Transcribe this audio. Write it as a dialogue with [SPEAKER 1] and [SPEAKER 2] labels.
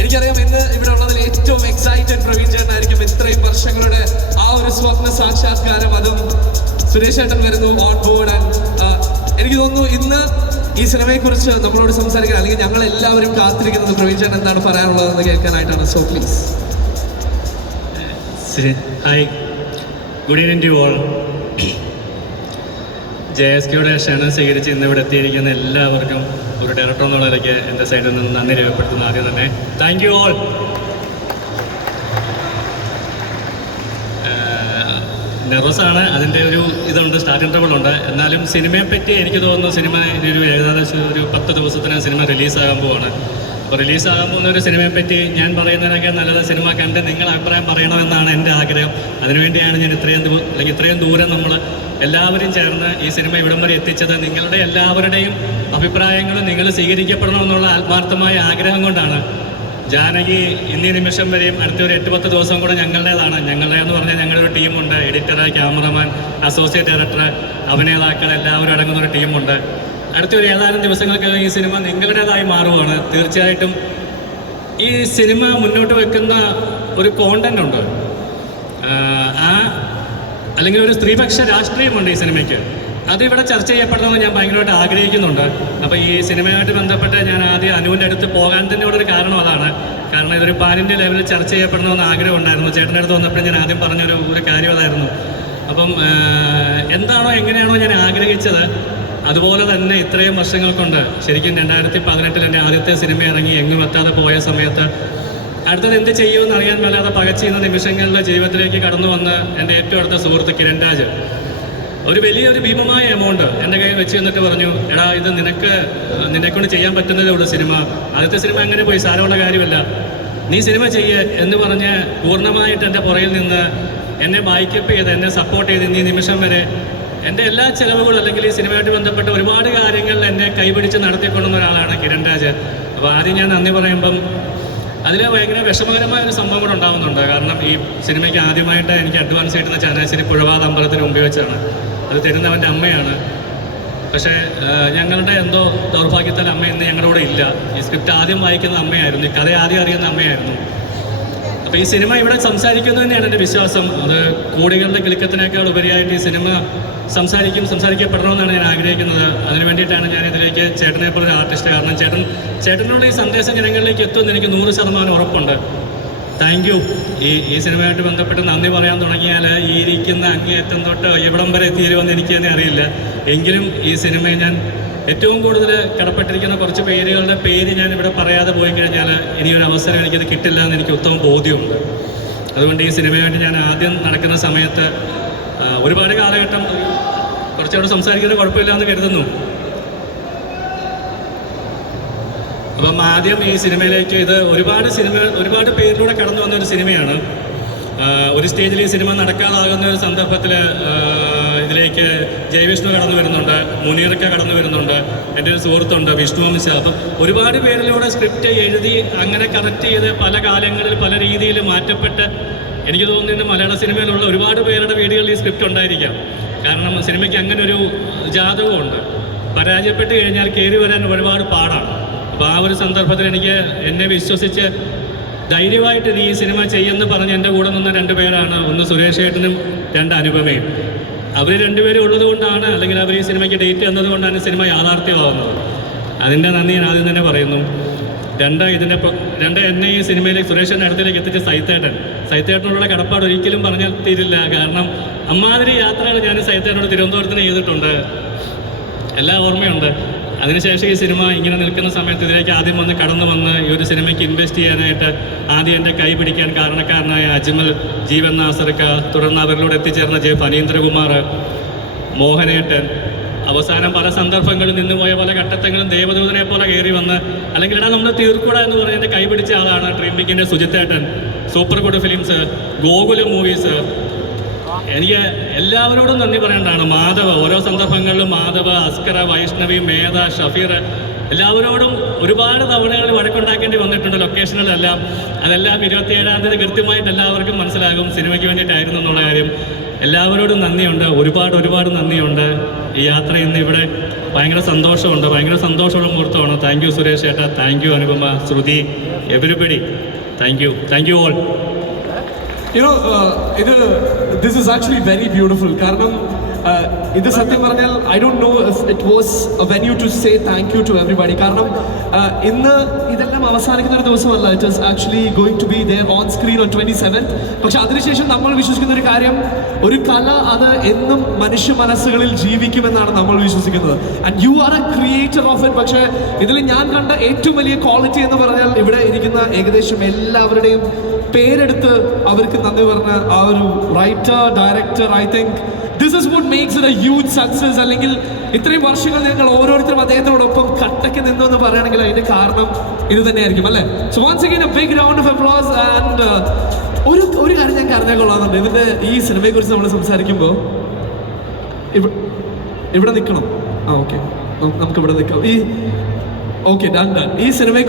[SPEAKER 1] എനിക്കറിയാം ഇന്ന് ഇവിടെ ഉള്ളതിൽ ഏറ്റവും എക്സൈറ്റഡ് പ്രവീൺ ചേട്ടനായിരിക്കും. ഇത്രയും വർഷങ്ങളുടെ ആ ഒരു സ്വപ്ന സാക്ഷാത്കാരം അതും സുരേഷ് ചേട്ടൻ വരുന്നു ഓൺ ബോർഡ് എനിക്ക് തോന്നുന്നു ഇന്ന് ഈ സിനിമയെക്കുറിച്ച് നമ്മളോട് സംസാരിക്കാൻ അല്ലെങ്കിൽ ഞങ്ങൾ എല്ലാവരും കാത്തിരിക്കുന്നത് പ്രവീൺ ചേട്ടൻ എന്താണ് പറയാനുള്ളതെന്ന് കേൾക്കാനായിട്ടാണ്. So please
[SPEAKER 2] hi good evening to all J S കെയുടെ ക്ഷണം സ്വീകരിച്ച് ഇന്ന് ഇവിടെ എത്തിയിരിക്കുന്ന എല്ലാവർക്കും ഒരു ഡയറക്ടർ എന്നുള്ള നിലയ്ക്ക് എന്റെ സൈഡിൽ നിന്ന് നന്ദി രേഖപ്പെടുത്തുന്നു ആദ്യം തന്നെ. താങ്ക് യു ഓൾ നെർവസാണ് അതിന്റെ ഒരു ഇതുണ്ട് സ്റ്റാർട്ടിംഗ് ട്രബിൾ ഉണ്ട്. എന്നാലും സിനിമയെപ്പറ്റി എനിക്ക് തോന്നുന്നു സിനിമ ഒരു ഏകദേശം ഒരു പത്ത് ദിവസത്തിന് സിനിമ റിലീസാകാൻ പോവാണ്. അപ്പോൾ റിലീസാകാൻ പോകുന്ന ഒരു സിനിമയെ പറ്റി ഞാൻ പറയുന്നതിനൊക്കെ നല്ലത് സിനിമ കണ്ട് നിങ്ങൾ അഭിപ്രായം പറയണമെന്നാണ് എന്റെ ആഗ്രഹം. അതിനുവേണ്ടിയാണ് ഞാൻ ഇത്രയും അല്ലെങ്കിൽ ഇത്രയും ദൂരം നമ്മൾ എല്ലാവരും ചേർന്ന് ഈ സിനിമ ഇവിടം വരെ എത്തിച്ചത്. നിങ്ങളുടെ എല്ലാവരുടെയും അഭിപ്രായങ്ങൾ നിങ്ങൾ സ്വീകരിക്കപ്പെടണമെന്നുള്ള ആത്മാർത്ഥമായ ആഗ്രഹം കൊണ്ടാണ്. ജാനകി ഇന്നീ നിമിഷം വരെയും അടുത്ത ഒരു എട്ട് പത്ത് ദിവസം കൂടെ ഞങ്ങളുടേതാണ്. ഞങ്ങളുടെ എന്ന് പറഞ്ഞാൽ ഞങ്ങളൊരു ടീമുണ്ട്. എഡിറ്റർ ക്യാമറമാൻ അസോസിയേറ്റ് ഡയറക്ടർ അഭിനേതാക്കൾ എല്ലാവരും അടങ്ങുന്ന ഒരു ടീമുണ്ട്. അടുത്ത ഒരു ഏതാനും ദിവസങ്ങൾക്കകം ഈ സിനിമ നിങ്ങളുടേതായി മാറുകയാണ് തീർച്ചയായിട്ടും ഈ സിനിമ മുന്നോട്ട് വെക്കുന്ന ഒരു കോണ്ടന്റ് ഉണ്ട്. ആ അല്ലെങ്കിൽ ഒരു സ്ത്രീപക്ഷ രാഷ്ട്രീയമുണ്ട് ഈ സിനിമയ്ക്ക്. അതിവിടെ ചർച്ച ചെയ്യപ്പെടണമെന്ന് ഞാൻ ഭയങ്കരമായിട്ട് ആഗ്രഹിക്കുന്നുണ്ട്. അപ്പോൾ ഈ സിനിമയുമായിട്ട് ബന്ധപ്പെട്ട് ഞാൻ ആദ്യം അനുവിന്റെ അടുത്ത് പോകാൻ തന്നെ ഉള്ളൊരു കാരണം അതാണ്. കാരണം ഇതൊരു പാനിന്റെ ലെവലിൽ ചർച്ച ചെയ്യപ്പെടണമെന്ന് ആഗ്രഹം ഉണ്ടായിരുന്നു. ചേട്ടന്റെ അടുത്ത് വന്നപ്പോൾ ഞാൻ ആദ്യം പറഞ്ഞൊരു ഒരു കാര്യം അതായിരുന്നു. അപ്പം എന്താണോ എങ്ങനെയാണോ ഞാൻ ആഗ്രഹിച്ചത് അതുപോലെ തന്നെ ഇത്രയും വർഷങ്ങൾ കൊണ്ട് ശരിക്കും രണ്ടായിരത്തി പതിനെട്ടിൽ എന്റെ ആദ്യത്തെ സിനിമ ഇറങ്ങി എങ്ങും എത്താതെ പോയ സമയത്ത് അടുത്തത് എന്ത് ചെയ്യുമെന്ന് അറിയാൻ മേലാതെ പകച്ചുന്ന നിമിഷങ്ങളിലെ ജീവിതത്തിലേക്ക് കടന്നു വന്ന് എന്റെ ഏറ്റവും അടുത്ത സുഹൃത്ത് കിരൺ രാജ് ഒരു വലിയൊരു ഭീമമായ എമൗണ്ട് എന്റെ കയ്യിൽ വെച്ച് എന്നിട്ട് പറഞ്ഞു എടാ ഇത് നിനക്ക് നിന്നെക്കൊണ്ട് ചെയ്യാൻ പറ്റുന്നതേ ഉള്ളൂ സിനിമ. ആദ്യത്തെ സിനിമ അങ്ങനെ പോയി സാരമുള്ള കാര്യമല്ല. നീ സിനിമ ചെയ്യ് എന്ന് പറഞ്ഞ് പൂർണമായിട്ട് എന്റെ പുറയിൽ നിന്ന് എന്നെ ബൈക്കപ്പ് ചെയ്ത് എന്നെ സപ്പോർട്ട് ചെയ്ത് ഈ നിമിഷം വരെ എന്റെ എല്ലാ ചിലവുകളും അല്ലെങ്കിൽ ഈ സിനിമയായിട്ട് ബന്ധപ്പെട്ട ഒരുപാട് കാര്യങ്ങൾ എന്നെ കൈപിടിച്ച് നടത്തിക്കൊണ്ടുന്ന ഒരാളാണ് കിരൺ രാജ്. അപ്പോൾ ആദ്യം ഞാൻ നന്ദി പറയുമ്പം അതിൽ ഭയങ്കര വിഷമകരമായ ഒരു സംഭവം കൂടെ ഉണ്ടാവുന്നുണ്ട്. കാരണം ഈ സിനിമയ്ക്ക് ആദ്യമായിട്ട് എനിക്ക് അഡ്വാൻസ് കിട്ടുന്ന ചങ്ങനാശ്ശേരി അമ്പലത്തിന് മുമ്പ് വെച്ചാണ്. അത് തരുന്നവന്റെ അമ്മയാണ്. പക്ഷേ ഞങ്ങളുടെ എന്തോ ദൗർഭാഗ്യത്താൽ അമ്മ ഇന്ന് ഞങ്ങളുടെ കൂടെ ഇല്ല. ഈ സ്ക്രിപ്റ്റ് ആദ്യം വായിക്കുന്ന അമ്മയായിരുന്നു. ഈ കഥ ആദ്യം അറിയുന്ന അമ്മയായിരുന്നു. അപ്പോൾ ഈ സിനിമ ഇവിടെ സംസാരിക്കുന്നത് തന്നെയാണ് എന്റെ വിശ്വാസം. അത് കോടികളുടെ കിളിക്കത്തിനേക്കാൾ ഉപരിയായിട്ട് ഈ സിനിമ സംസാരിക്കും സംസാരിക്കപ്പെടണമെന്നാണ് ഞാൻ ആഗ്രഹിക്കുന്നത്. അതിനു വേണ്ടിയിട്ടാണ് ഞാൻ ഇതിലേക്ക് ചേട്ടനെ പോലെ ആർട്ടിസ്റ്റ് കാരണം ചേട്ടൻ ചേട്ടനോട് ഈ സന്ദേശം ജനങ്ങളിലേക്ക് എത്തുമെന്ന് എനിക്ക് നൂറ് ശതമാനം ഉറപ്പുണ്ട്. താങ്ക് യു ഈ ഈ സിനിമയായിട്ട് ബന്ധപ്പെട്ട് നന്ദി പറയാൻ തുടങ്ങിയാൽ ഈ ഇരിക്കുന്ന അങ്ങേയറ്റം തൊട്ട് എവിടം വരെ എത്തിയിരുമെന്ന് എനിക്ക് തന്നെ അറിയില്ല. എങ്കിലും ഈ സിനിമയെ ഞാൻ ഏറ്റവും കൂടുതൽ കടപ്പെട്ടിരിക്കുന്ന കുറച്ച് പേരുകളുടെ പേര് ഞാൻ ഇവിടെ പറയാതെ പോയി കഴിഞ്ഞാൽ ഇനിയൊരു അവസരം എനിക്കത് കിട്ടില്ല എന്ന് എനിക്ക് ഉത്തമ ബോധ്യമുണ്ട്. അതുകൊണ്ട് ഈ സിനിമയായിട്ട് ഞാൻ ആദ്യം നടക്കുന്ന സമയത്ത് ഒരുപാട് കാലഘട്ടം ഒരു കുറച്ചുകൂടെ സംസാരിക്കുന്നത് കുഴപ്പമില്ല എന്ന് കരുതുന്നു. അപ്പം ആദ്യം ഈ സിനിമയിലേക്ക് ഇത് ഒരുപാട് സിനിമ ഒരുപാട് പേരിലൂടെ കടന്നു വന്ന ഒരു സിനിമയാണ്. ഒരു സ്റ്റേജിൽ ഈ സിനിമ നടക്കാതാകുന്ന ഒരു സന്ദർഭത്തിൽ ഇതിലേക്ക് ജയവിഷ്ണു കടന്നു വരുന്നുണ്ട് മുനീർക്ക കടന്നു വരുന്നുണ്ട് എന്റെ ഒരു സുഹൃത്തുണ്ട് വിഷ്ണു അംശ അപ്പം ഒരുപാട് പേരിലൂടെ സ്ക്രിപ്റ്റ് എഴുതി അങ്ങനെ കറക്റ്റ് ചെയ്ത് പല കാലങ്ങളിൽ പല രീതിയിൽ മാറ്റപ്പെട്ട് എനിക്ക് തോന്നുന്നു മലയാള സിനിമയിലുള്ള ഒരുപാട് പേരുടെ വീടുകളിൽ ഈ സ്ക്രിപ്റ്റ് ഉണ്ടായിരിക്കാം. കാരണം സിനിമയ്ക്ക് അങ്ങനെ ഒരു ജാതകമുണ്ട്. പരാജയപ്പെട്ട് കഴിഞ്ഞാൽ കയറി വരാൻ ഒരുപാട് പാടാണ്. അപ്പോൾ ആ ഒരു സന്ദർഭത്തിൽ എനിക്ക് എന്നെ വിശ്വസിച്ച് ധൈര്യമായിട്ട് നീ ഈ സിനിമ ചെയ്യുമെന്ന് പറഞ്ഞ് എന്റെ കൂടെ നിന്ന രണ്ട് പേരാണ് ഒന്ന് സുരേഷ് ഏട്ടനും രണ്ട് അനുപമയും. അവർ രണ്ടുപേരും ഉള്ളതുകൊണ്ടാണ് അല്ലെങ്കിൽ അവർ ഈ സിനിമയ്ക്ക് ഡേറ്റ് തന്നതുകൊണ്ടാണ് സിനിമ യാഥാർത്ഥ്യമാകുന്നത് അതിന്റെ നന്ദി ഞാൻ ആദ്യം തന്നെ പറയുന്നു. രണ്ട് ഇതിന്റെ രണ്ട് എന്നെ ഈ സിനിമയിലേക്ക് സുരേഷിന്റെ അടുത്തേക്ക് എത്തിച്ച സൈത്തേട്ടൻ. സൈത്തേട്ടനോടുള്ള കടപ്പാട് ഒരിക്കലും പറഞ്ഞാൽ തീരില്ല. കാരണം അമ്മാതിരി യാത്രകൾ ഞാൻ സൈത്തേട്ടനോട് തിരുവനന്തപുരത്തിന് ചെയ്തിട്ടുണ്ട്. എല്ലാ ഓർമ്മയുണ്ട്. അതിനുശേഷം ഈ സിനിമ ഇങ്ങനെ നിൽക്കുന്ന സമയത്ത് ഇതിലേക്ക് ആദ്യം വന്ന് കടന്നു വന്ന് ഈ ഒരു സിനിമയ്ക്ക് ഇൻവെസ്റ്റ് ചെയ്യാനായിട്ട് ആദ്യം എന്റെ കൈ പിടിക്കാൻ കാരണക്കാരനായ അജ്മൽ ജീവൻ നാസർക്ക തുടർന്ന് അവരിലൂടെ എത്തിച്ചേർന്ന ജെ ഫനീന്ദ്രകുമാർ മോഹനേട്ടൻ അവസാനം പല സന്ദർഭങ്ങളിൽ നിന്ന് പോയ പല ഘട്ടത്തങ്ങളും ദേവദൂതനെ പോലെ കയറി വന്ന് അല്ലെങ്കിൽ ഇടാ നമ്മൾ തീർക്കൂടാ എന്ന് പറയുന്നതിന്റെ കൈപിടിച്ച ആളാണ് ബിഗിന്റെ സുജിത്തേട്ടൻ super good films Gokula movies എനിക്ക് എല്ലാവരോടും നന്ദി പറയേണ്ടതാണ്. മാധവ് ഓരോ സന്ദർഭങ്ങളിലും മാധവ് അസ്കര വൈഷ്ണവി മേധ ഷഫീർ എല്ലാവരോടും ഒരുപാട് തവണകൾ വഴക്കുണ്ടാക്കേണ്ടി വന്നിട്ടുണ്ട് ലൊക്കേഷനിലെല്ലാം അതെല്ലാം ഇരുപത്തിയേഴാം തീയതി കൃത്യമായിട്ട് എല്ലാവർക്കും മനസ്സിലാകും. സിനിമയ്ക്ക് വേണ്ടിയിട്ടായിരുന്നു എന്നുള്ള കാര്യം. എല്ലാവരോടും നന്ദിയുണ്ട്. ഒരുപാട് ഒരുപാട് നന്ദിയുണ്ട്. ഈ യാത്ര ഇന്ന് ഇവിടെ ഭയങ്കര സന്തോഷമുണ്ട്. ഭയങ്കര സന്തോഷമുള്ള മുഹൂർത്തമാണ്. താങ്ക് യു സുരേഷ് ചേട്ടാ. Thank you Anupama Shruti everybody thank you thank you all
[SPEAKER 1] ഇത് this is actually very beautiful കാരണം ഇത് സത്യം പറഞ്ഞാൽ I don't know it was a venue to say thank you to everybody കാരണം uh, ഇന്ന് ഇതെല്ലാം അവസാനിക്കുന്ന ഒരു ദിവസമല്ല. It is actually going to be there on screen on twenty seven പക്ഷെ അതിനുശേഷം നമ്മൾ വിശ്വസിക്കുന്ന ഒരു കാര്യം ഒരു കല അത് എന്നും മനുഷ്യ മനസ്സുകളിൽ ജീവിക്കുമെന്നാണ് നമ്മൾ വിശ്വസിക്കുന്നത്. And you are a creator of it പക്ഷേ ഇതിൽ ഞാൻ കണ്ട ഏറ്റവും വലിയ ക്വാളിറ്റി എന്ന് പറഞ്ഞാൽ ഇവിടെ ഇരിക്കുന്ന ഏകദേശം എല്ലാവരുടെയും പേരെടുത്ത് അവർക്ക് നന്ദി പറഞ്ഞ ആ ഒരു writer director I think this is would makes it a huge success അല്ലെങ്കിൽ ഇത്രയും വർഷങ്ങൾ ഞങ്ങൾ ഓരോരുത്തരും അദ്ദേഹത്തോടൊപ്പം കട്ടയ്ക്ക് നിന്നു എന്ന് പറയുകയാണെങ്കിൽ അതിന്റെ കാരണം ഇത് തന്നെയായിരിക്കും അല്ലേ? So once again a big round of applause and ഒരു ഒരു കാര്യം ഞാൻ കറിഞ്ഞാൽ കൊള്ളാമെന്നുണ്ട് ഇതിന്റെ ഈ സിനിമയെ കുറിച്ച് നമ്മൾ സംസാരിക്കുമ്പോൾ ഇവ- ഇവിടെ നിൽക്കണം. ആ ഓക്കെ നമുക്ക് ഇവിടെ നിൽക്കാം. ഈ ഓക്കെ ഡൺ ഡൺ ഈ സിനിമയെ